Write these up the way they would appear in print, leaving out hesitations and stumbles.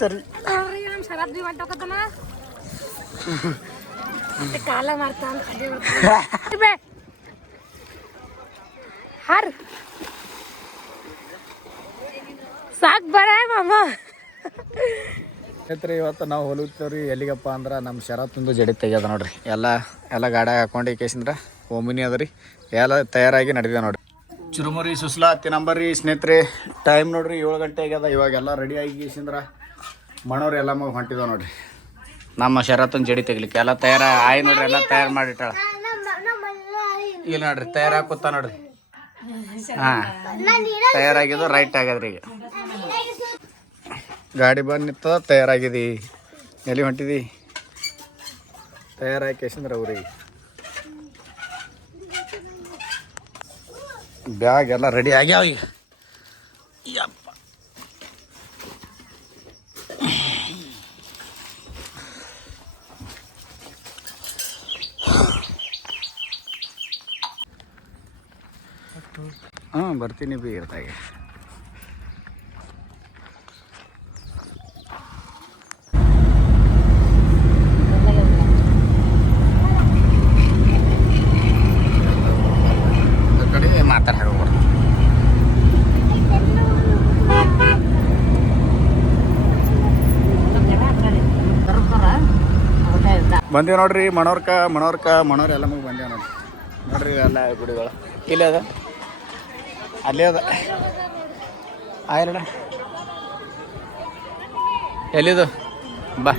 ಚರಿ ನಮ್ಮ ಶರತ್ ಬಿ ಹೊಂಟೋಕತನ ಮತ್ತೆ ಕಾಲ ಮಾಡ್ತಾನ ಹಾರ್ ಸಾಕ್ ಬರ ಮಾಮ ಸ್ನೇಹಿತರೆ ಇವತ್ತು ನಾವು ಹೊಲುತ್ತೇವ್ರಿ ಎಲ್ಲಿಗಪ್ಪ ಅಂದ್ರೆ ನಮ್ಮ ಶರತ್ತೊಂದು ಜಡಿ ತೆಗ್ಯದ ನೋಡ್ರಿ ಎಲ್ಲ ಗಾಡ್ಯಾಗ ಹಾಕೊಂಡು ಕೇಸಿಂದ್ರೆ ಓಮಿನಿ ಅದ ರೀ ಎಲ್ಲ ತಯಾರಾಗಿ ನಡೆದಿದೆ ನೋಡ್ರಿ ಚುರುಮುರಿ ಸುಸ್ಲಾ ತಿನ್ನಂಬರ್ರಿ ಸ್ನೇಹಿತರೆ ಟೈಮ್ ನೋಡ್ರಿ 7 ಗಂಟೆ ಆಗ್ಯದ ಇವಾಗೆಲ್ಲ ರೆಡಿ ಆಗಿ ಕೇಸಿಂದ್ರೆ ಮಣೋರು ಎಲ್ಲ ಮಗ ಹೊಂಟಿದಾವ ನೋಡ್ರಿ ನಮ್ಮ ಶರತ್ತೊಂದು ಜಡಿ ತೆಗಿಲಿಕ್ಕೆ ಎಲ್ಲ ಆಯ್ ನೋಡ್ರಿ ಎಲ್ಲ ತಯಾರು ಮಾಡಿಟ್ಟಾಳ ಇಲ್ಲ ನೋಡ್ರಿ ತಯಾರಾಕುತ್ತಾ ನೋಡ್ರಿ ಹಾಂ ತಯಾರಾಗಿದ್ದು ರೈಟ್ ಆಗ್ಯದ್ರಿ ಈಗ ಗಾಡಿ ಬಂದು ನಿಂತದ ತಯಾರಾಗಿದಿ ಎಲ್ಲಿ ಹೊಂಟಿದಿ ತಯಾರಾಗಿ ಕೇಸಂದ್ರೆ ಅವ್ರಿಗೆ ಬ್ಯಾಗ್ ಎಲ್ಲ ರೆಡಿ ಆಗ್ಯಾವ ಈಗ ಯಪ್ಪ ಹಾಂ ಬರ್ತೀನಿ ಬಿ ಇರ್ತಾಗೆ ಬಂದೀವಿ ನೋಡ್ರಿ ಮಣೋರ್ ಎಲ್ಲ ಮುಗಿ ಬಂದೇವ್ ನೋಡ್ರಿ ಎಲ್ಲ ಗುಡಿಗಳು ಇಲ್ಲೇ ಅದ ಅಲ್ಲೇ ಅದ ಆಯ್ರಡ ಎಲ್ಲಿದು ಬಾ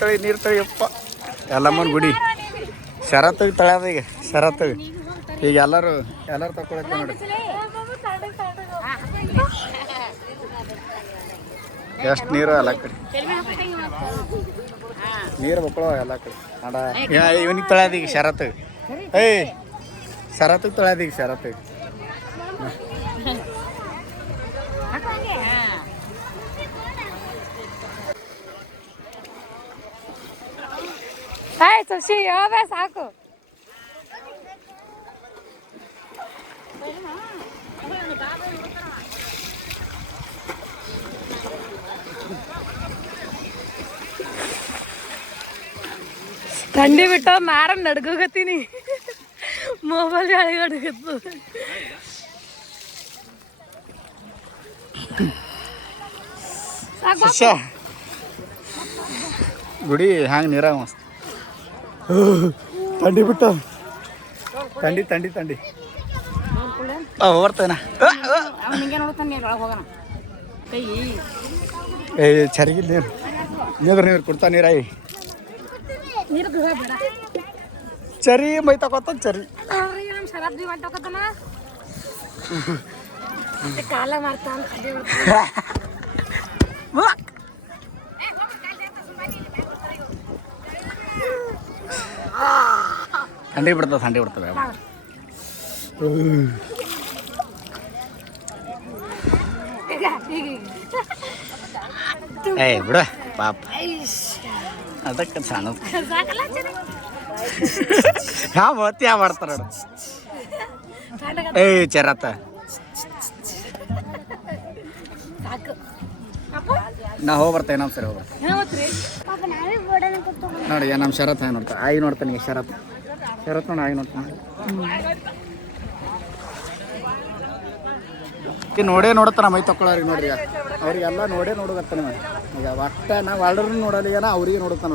ತಳಿ ನೀರು ತಳಿಯಪ್ಪ ಎಲ್ಲಮ್ಮನ ಗುಡಿ ಶರತ್ತಿಗೆ ತಳ್ಯಾದ ಈಗ ಶರತ್ತಿಗೆ ಈಗ ಎಲ್ಲರೂ ತಗೊಳಕ್ಕೆ ನೋಡ್ರಿ ಎಷ್ಟು ನೀರು ಎಲ್ಲ ಕಡೆ ನೀರು ಮಕ್ಕಳು ಎಲ್ಲ ಕಡೆ ಅಡ ಇವನಿಗೆ ತೊಳ್ಯಾದ ಈಗ ಶರತ್ತಿಗೆ ಶರತ್ತಿಗೆ ತೊಳ್ಯಾದ ಈಗ ಶರತ್ತಿಗೆ ಶಶಿ ಯಾವೇ ಸಾಕು ಥಂಡಿ ಬಿಟ್ಟ ಮಾರ ನಡ್ಕೋಗತ್ತೀನಿ ಮೊಬೈಲ್ ಅಡಗತ್ತು ಗುಡಿ ಹ್ಯಾಂಗ ನೀರಾಗ ಮಸ್ತ್ ಥಂಡಿ ಬಿಟ್ಟ ಥಂಡಿ ಬರ್ತೇನ ಚರಿಗಿಲ್ಲ ನೀರು ಕೊಡ್ತಾ ನೀರಾಯಿ ಚರಿ ಮೈ ತಗೋತ ಚರಿ ನಮ್ಮ ಶರತ್ ಬಿ ಹೊಂಟೋಕತನ ಮತ್ತೆ ಕಾಲ ಮಾಡ್ತಾನ ಥಂಡಿ ಬಿಡ್ತದೆ ಬಿಡ ಪಾಪ ಅದಕ್ಕೆ ಸಣ್ಣ ಯಾವ ಮಾಡ್ತಾರ ಚರತ್ತ ನಾ ಹೋಗ್ಬರ್ತೇವೆ ನಮ್ಮ ಸರಿ ನೋಡಿ ನಮ್ಮ ಶರತ್ ಹಾಯ್ ನೋಡ್ತಾ ಆಯಿ ನೋಡ್ತಾನೆ ಈಗ ಶರತ್ ನೋಡಿ ಆಯಿ ನೋಡ್ತಾನೆ ನೋಡ್ತಾನ ಮೈ ತಕ್ಕೊಳ್ಳೋರಿಗೆ ನೋಡ್ರಿ ಅವ್ರಿಗೆಲ್ಲ ನೋಡಕತ್ತಾನೆ ಈಗ ಒಟ್ಟ ನಾವು ಆಲ್ರೆಡಿ ನೋಡಲ್ಲ ಅವ್ರಿಗೆ ನೋಡ್ತಾನೆ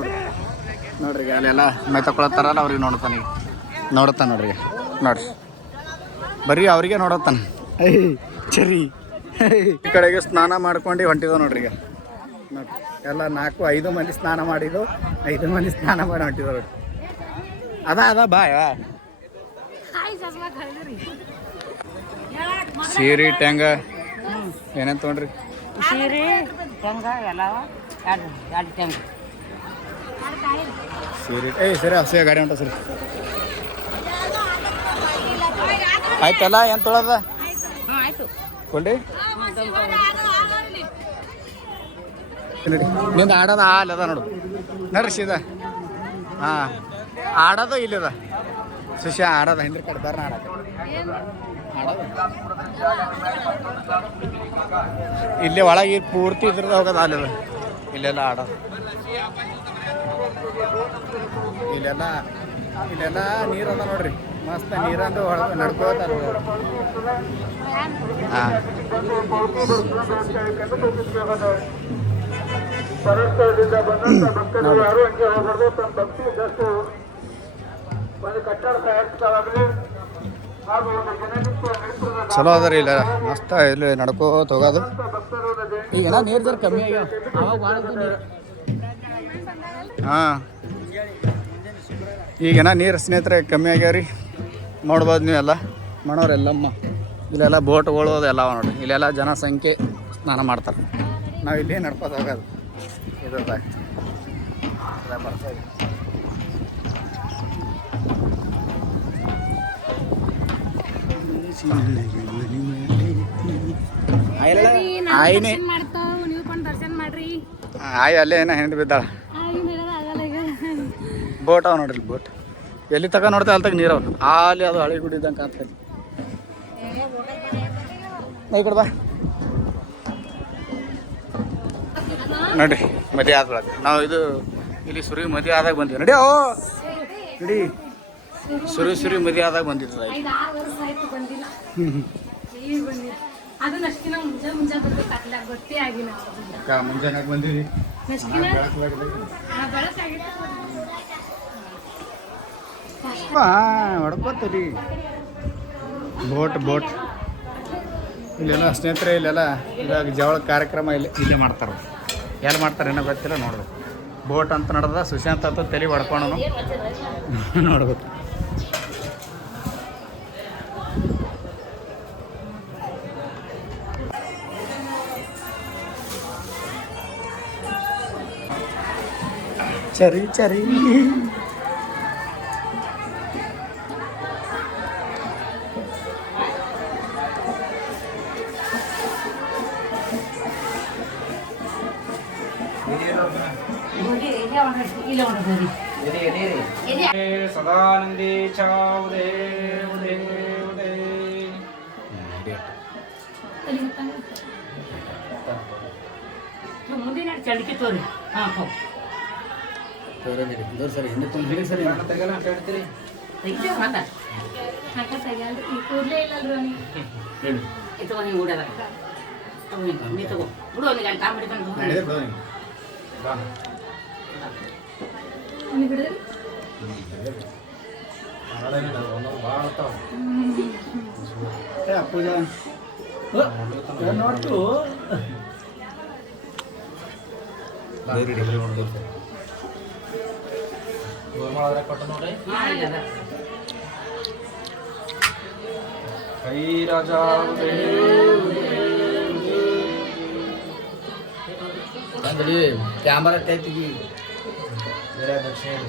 ನೋಡ್ರಿ ಅಲ್ಲೆಲ್ಲ ಮೈ ತಗೊಳತ್ತಾರಲ್ಲ ಅವ್ರಿಗೆ ನೋಡ್ತಾನೆ ನೋಡ್ರಿ ಬರ್ರಿ ಅವ್ರಿಗೆ ನೋಡತ್ತಾನ ಚರಿ ಈ ಕಡೆಗೆ ಸ್ನಾನ ಮಾಡ್ಕೊಂಡು ಹೊಂಟಿದ ನೋಡ್ರಿ ಈಗ ನೋಡ್ರಿ ಎಲ್ಲ 4-5 ಮಂದಿ ಸ್ನಾನ ಮಾಡಿದ್ದು 5 ಮಂದಿ ಸ್ನಾನ ಮಾಡಿ ಹೊಂಟಿದ ನೋಡ್ರಿ ಅದ ಬಾಯ್ ಸೀರೆ ಟ್ಯಾಂಗ ಏನೇನು ತೊಗೊಂಡ್ರಿ ಸೀರೆ ಟ್ಯಾಂಗ ಎಲ್ಲ ಟ್ಯಾಂಗ ಸರಿ ಹಸೆ ಗಾಡಿ ಹೊಂಟ ಸರಿ ಆಯ್ತಲ್ಲ ಏನು ತೊಳದ ಆಯ್ತು ಕೊಂಡಿ ನಿಂದು ಆಡೋದ ಅದ ನೋಡು ನಡ್ರಿ ಸೀದಾ ಹಾಂ ಆಡೋದು ಇಲ್ಲದ ಸುಶಿ ಆಡೋದ ಹಿಂದ್ರ ಕಡೆ ಬರ್ನ ಆಡೋದು ಇಲ್ಲಿ ಒಳಗೆ ಪೂರ್ತಿ ಇದ್ರದ್ದು ಹೋಗೋದು ಅಲ್ಲಿ ಇಲ್ಲೆಲ್ಲ ಆಡೋದು ಇಲ್ಲೆಲ್ಲ ನೀರು ಅದ ನೋಡ್ರಿ ಮಸ್ತ್ ನೀರಂದು ಹೊಡೆದು ನಡ್ಕೋತ ಹಾಂ ಚಲೋ ಅದ ರೀ ಇಲ್ಲ ಮಸ್ತ್ ಇಲ್ಲಿ ನಡ್ಕೋತ ಹೋಗೋದು ಈಗೆಲ್ಲ ನೀರು ಜರ ಕಮ್ಮಿ ಆಗ್ಯಾವ ಅವಾಗ ಭಾಳ ನೀರು ಹಾಂ ಈಗೇನ ನೀರು ಸ್ನೇಹಿತರೆ ಕಮ್ಮಿ ಆಗ್ಯಾವ ರೀ ನೋಡ್ಬೋದು ನೀವೆಲ್ಲ ಮಣೋರೆಲ್ಲಮ್ಮ ಇಲ್ಲೆಲ್ಲ ಬೋಟ್ಗಳು ಅದೆಲ್ಲ ನೋಡ್ರಿ ಇಲ್ಲೆಲ್ಲ ಜನಸಂಖ್ಯೆ ಸ್ನಾನ ಮಾಡ್ತಾರೆ ನಾವು ಇಲ್ಲಿ ನಡ್ಕೋತ ಹೋಗೋದು ಇದ್ರದಾಗ ಆಯ್ನೆ ಆಯ್ ಅಲ್ಲೇ ಏನೋ ಹೆಂಡು ಬಿದ್ದಾಳ ಬೋಟ್ ಅವ ನೋಡ್ರಿ ಬೋಟ್ ಎಲ್ಲಿ ತಗ ನೋಡ್ತಾ ಅಲ್ಲಿ ತಗ ನೀರವ ಅಲ್ಲಿ ಅದು ಹಳೆ ಗುಡಿ ಇದ್ದಂಗೆ ಕಾಣ್ತೈತಿ ಈ ಕಡೆ ಬಾ ನೋಡ್ರಿ ಮದುವೆ ಆದ ನಾವು ಇದು ಇಲ್ಲಿ ಸುರಿ ಮದುವೆ ಆದಾಗ ಬಂದೀವಿ ನಡಿ ಓ ನಡಿ ಸುರಿ ಮದುವೆ ಆದಾಗ ಬಂದಿತ್ತು ಮುಂಜಾನೆ ಬಂದೀವಿ ಹೊಡ್ಕೋತೀರಿ ಬೋಟ್ ಇಲ್ಲೆಲ್ಲ ಸ್ನೇಹಿತರೆ ಇಲ್ಲೆಲ್ಲ ಇವಾಗ ಜವಳ ಕಾರ್ಯಕ್ರಮ ಇಲ್ಲೇ ಮಾಡ್ತಾರೆ ಎಲ್ಲಿ ಮಾಡ್ತಾರೆ ಏನೋ ಗೊತ್ತಿಲ್ಲ ನೋಡ್ಬೇಕು ಬೋಟ್ ಅಂತ ನಡೆದ ಸುಶಾಂತ್ ಅಂತ ತಲೆ ಹೊಡ್ಕೊಂಡು ನೋಡ್ಬೇಕು ಚರಿ ಸದಾನಂದಿ ಚಾವುದೇ ಉದೇ ಉದೇ ಮುಂದಿನ ಚಳಿಕೆ ತೋರಿ ಹಾಂ ಸರಿ ಹಿಂದೆ ತುಂಬ ಸರಿ ತೆಗಲ್ಲ ಅಂತ ಹೇಳ್ತೀರಿ ತಗೋ ನೀವು ಊಡದ ನೀ ತಗೋ ಬಿಡು ಒಂದು ಗಂಟೆ ಮಾಡಿಕೊಂಡು ಪೂಜಾ ನೋಡ್ತು ಕೈ ರಾಜ ಕ್ಯಾಮರಾ ಟೈತಿಗೆ ಬೇರೆ ದಕ್ಷಿಣ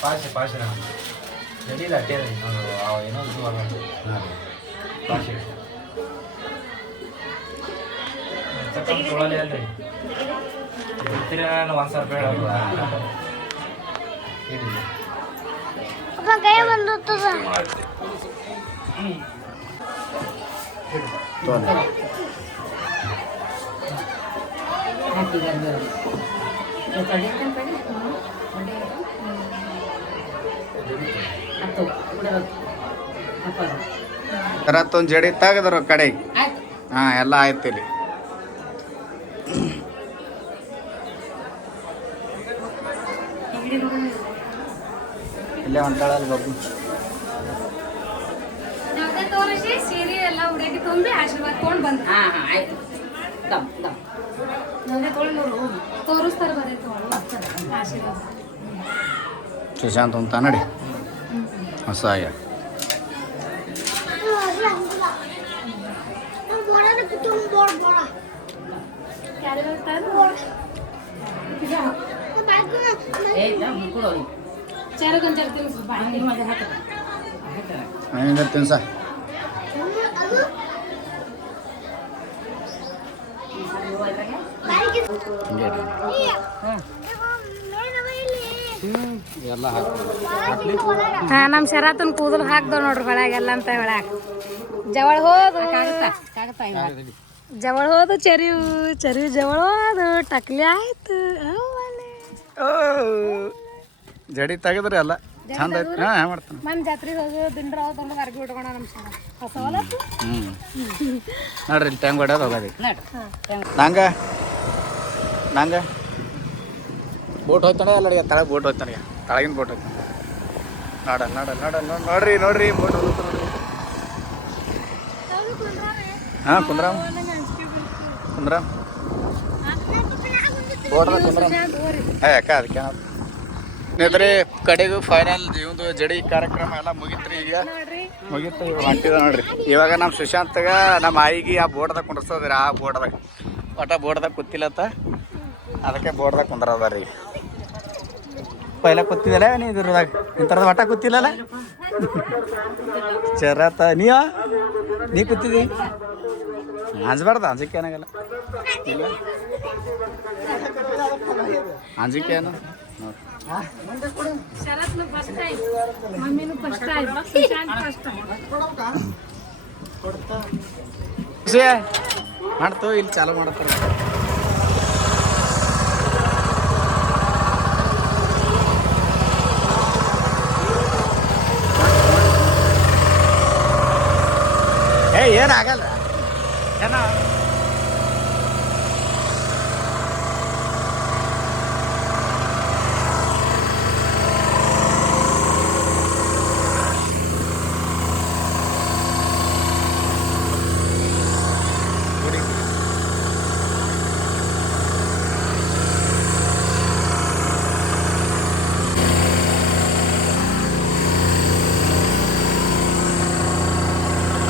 ಪಾಸ್ ಪಾಶೆ ನಡೀಲ ಅಟ್ಟೆ ಏನೋ ಪಾಶೆ ತೊಗೊಳ್ಳಿ ಅಲ್ರಿ ನಾನು 1000 ರೂಪಾಯಿ ಒಂದು ಜಡಿ ತೆಗೆದ್ರು ಕಡೆಗೆ ಹಾಂ ಎಲ್ಲ ಆಯ್ತು ಇಲ್ಲಿ ಇಲ್ಲೇ ಹೊಂಟಾಳಲ್ಲ ಬಾಬು ತೋರಿಸಿ ಸೀರೆ ಎಲ್ಲ ಹುಡುಗಿ ತುಂಬಿ ಆಶೀರ್ವಾದ ತೊಗೊಂಡು ಬಂದು ಹಾಂ ಆಯ್ತು ನನ್ನೇ ತೊಗೊಂಡು ತೋರಿಸ್ತಾರೆ ಬರೀ ತೊಗೊಂಡು ಆಶೀರ್ವಾದ ಸುಶಾಂತ್ ಅಂತ ನಡಿ ಹೊಸ ಕ್ಯಾರಿ ಕೊಡು ಚರಗೊಂದು ಜರ್ತೀನಿ ಸ್ವಲ್ಪ ಹಂಗೆ ಮಗ ಹಾಕ್ತಾರೆ ಹಂಗೆ ತಿನ್ಸ ಎಲ್ಲ ಹಾಕಿ ಹಾ ನಮ್ಮ ಶರತ್ತನ ಕೂದಲು ಹಾಕ್ದವ್ ನೋಡ್ರಿ ಹೊಳಗೆಲ್ಲ ಅಂತ ಒಳಗ ಜವಳ ಹೋದು ಜವಳ ಹೋದು ಚರಿವು ಚರಿವು ಜವಳ ಹೋದು ಟಕ್ಲಿ ಆಯ್ತು ಜಡಿ ತೆಗೆದ್ರಿ ಎಲ್ಲ ಚಂದ ಐತಿ ಹಾಂ ಮಾಡ್ತಾನೆ ಮನ್ ಜಾತ್ರೆಗೆ ಹೋಗು ದಿಂಡ್ರ ಹೋದಂದು ಹೊರಗೆ ಬಿಟ್ಕೊಣ ನಮ್ಮ ಶರ ಹೊಸ ಹೊಲತ್ತು ನೋಡ್ರಿ ಇಲ್ಲಿ ಟ್ಯಾಂಗ್ ಹೊಡ್ಯೋದು ಹೋಗೋದಿ ನಂಗೆ ಬೋಟ್ ಹೋಗ್ತಾನೆ ಅಲ್ಲ ತಳಗ ಬೋಟ್ ಹೋಗ್ತಾನೆ ತಳಗಿನ ಬೋಟ್ ಹೋಗ್ತಾನೆ ನೋಡ್ರಿ ಬೋಟ್ ಹೋಗುತ್ತೆ ನೋಡ್ರಿ ಹಾಂ ಕುಂದ್ರಾಮ್ ಬೋಟ್ ಕುಂದ್ರಾಮ್ ಅಕ್ಕ ಅದಕ್ಕೆ ಸ್ನೇಹಿತರೆ ಕಡೆಗೂ ಫೈನಲ್ ಜೀವನದು ಜಡಿ ಕಾರ್ಯಕ್ರಮ ಎಲ್ಲ ಮುಗಿತ್ರಿ ಈಗ ಮುಗಿತು ಹೊಂಟಿದ ನೋಡ್ರಿ ಇವಾಗ ನಮ್ಮ ಸುಶಾಂತ್ಗ ನಮ್ಮ ಆಯಿಗೆ ಆ ಬೋರ್ಡ್ದಾಗ ಕುಂಡ್ರಸೋದ್ರಿ ಆ ಬೋರ್ಡ್ದಾಗ ಒಟ್ಟ ಬೋರ್ಡ್ದಾಗ ಕೂತಿಲ್ಲತ್ತ ಅದಕ್ಕೆ ಬೋರ್ಡ್ದಾಗ ಕುಂದ್ರದ ರೀ ಪೈಲ ಕೂತಿದ್ದಲ್ಲ ನೀ ಇದ್ರದಾಗ ಇಂಥರದ ಒಟ್ಟ ಕೂತಿಲ್ಲಲ್ಲ ಚರತ ನೀ ಕೂತಿದ್ದಿ ಅಂಜಬಾರ್ದು ಅಂಜಿಕೆ ಏನಾಗಲ್ಲ ಇಲ್ಲ ಅಂಜಿಕೆ ಏನು ಶರತ್ನು ಫಸ್ಟ್ ಟೈಮ್ ಮಮ್ಮಿನು first time Sushant first time ಮಾಡ್ತು ಇಲ್ಲಿ ಚಾಲು ಮಾಡತ್ತಾರ ಏನಾಗಲ್ಲ ಏನೋ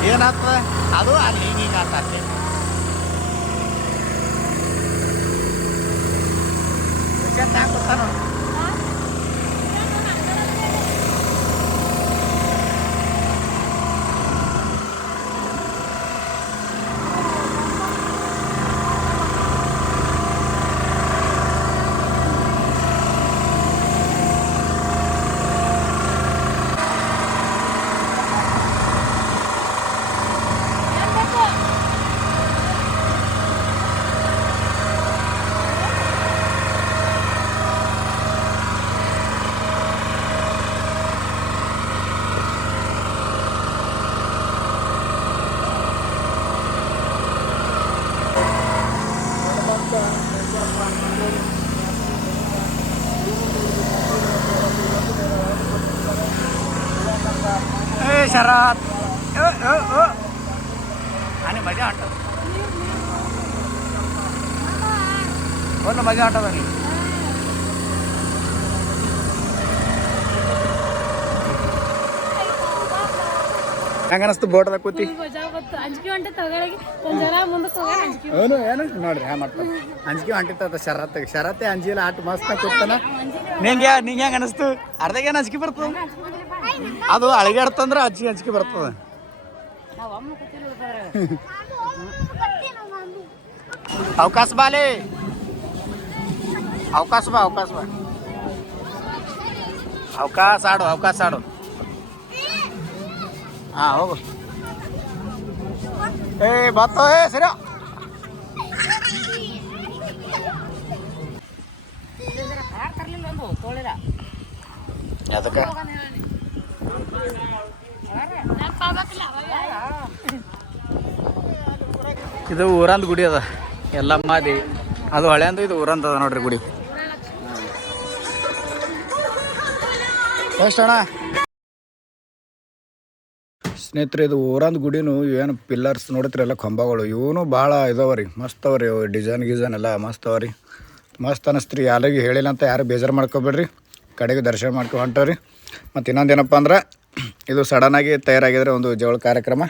ಏನಾಗ್ತದೆ ಅದು ಅಲ್ಲಿ ಹಿಂಗೆ ಆಗ್ತದೆ ಹಾಕ್ಬಿಡ್ತಾನ शरात आणि मजा आठवत हो ना मजा आठवत आणि ಹೆಂಗ ಅನಿಸ್ತು ಬೋಟದಾಗ ಕೂತಿ ಅಂಜಿಕೆ ಹೊಂಟೆ ತಗೊಳಗೆ ಒಂದ್ ಜನ ಮುಂದಕ್ಕೆ ಹೋಗ ಅಂಜಿಕೆ ಏನು ಏನು ನೋಡ್ರಿ ಹ್ಯಾ ಮಾಡ್ತಾನೆ ಅಂಜಿಕೆ ಹೊಂಟಿತ್ತ ಶರತ್ತೆ ಅಂಜಿಲ್ಲ ಆಟ ಮಸ್ತ್ ಕೂತಾನ ನಿಂಗೆ ಹೆಂಗ ಅನಿಸ್ತು ಅರ್ಧಾಗ ಏನು ಅಂಜಿಕೆ ಬರ್ತದ ಅದು ಅಳಿಗಾಡ್ತಂದ್ರೆ ಅಂಜಿಕೆ ಬರ್ತದ ಅವಕಾಶ ಬಾಲೆ ಅವಕಾಶ ಬಾ ಅವಕಾಶ ಆಡು ಹಾಂ ಹೋಗು ಬತ್ತೋ ಸರಿ ಅದಕ್ಕೆ ಇದು ಊರಂದ ಗುಡಿ ಅದ ಎಲ್ಲಮ್ಮ ದೇವಿ ಅದು ಹಳೆಯಂದು ಇದು ಊರಂದ ಅದ ನೋಡ್ರಿ ಗುಡಿ ಎಷ್ಟು ಅಣ್ಣ ಸ್ನೇಹಿತರೆ ಇದು ಊರಂದ ಗುಡಿನೂ ಏನು ಪಿಲ್ಲರ್ಸ್ ನೋಡ್ತೀರಿ ಎಲ್ಲ ಕಂಬಗಳು ಇವನು ಭಾಳ ಇದಾವ ರೀ ಮಸ್ತ್ ಅವ ರೀ ಡಿಸೈನ್ ಎಲ್ಲ ಮಸ್ತ್ ಅವ ರೀ ಮಸ್ತ್ ಅನ್ನಿಸ್ತ್ರಿ ಯಾರಿಗೂ ಹೇಳಿಲ್ಲ ಅಂತ ಯಾರು ಬೇಜಾರು ಮಾಡ್ಕೊಬೇಡ್ರಿ ಕಡೆಗೆ ದರ್ಶನ ಮಾಡ್ಕೊಂಡು ಹೊಂಟವ್ರಿ ಮತ್ತು ಇನ್ನೊಂದು ಏನಪ್ಪ ಅಂದ್ರೆ ಇದು ಸಡನ್ನಾಗಿ ತಯಾರಾಗಿದ್ರೆ ಒಂದು ಜವಳ ಕಾರ್ಯಕ್ರಮ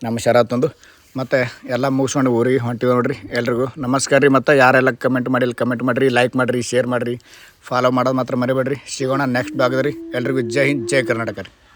ನಮ್ಮ ಶರತ್ತೊಂದು ಮತ್ತು ಎಲ್ಲ ಮುಗಿಸ್ಕೊಂಡು ಊರಿಗೆ ಹೊಂಟಿವಿ ನೋಡ್ರಿ. ಎಲ್ರಿಗೂ ನಮಸ್ಕಾರ ರೀ. ಮತ್ತು ಯಾರೆಲ್ಲ ಕಮೆಂಟ್ ಮಾಡಿರಿ, ಲೈಕ್ ಮಾಡಿರಿ, ಶೇರ್ ಮಾಡಿರಿ, ಫಾಲೋ ಮಾಡೋದು ಮಾತ್ರ ಮರಿಬೇಡ್ರಿ. ಸಿಗೋಣ ನೆಕ್ಸ್ಟ್ ಭಾಗದ ರೀ. ಎಲ್ರಿಗೂ ಜೈ ಹಿಂದ್, ಜೈ ಕರ್ನಾಟಕ ರೀ.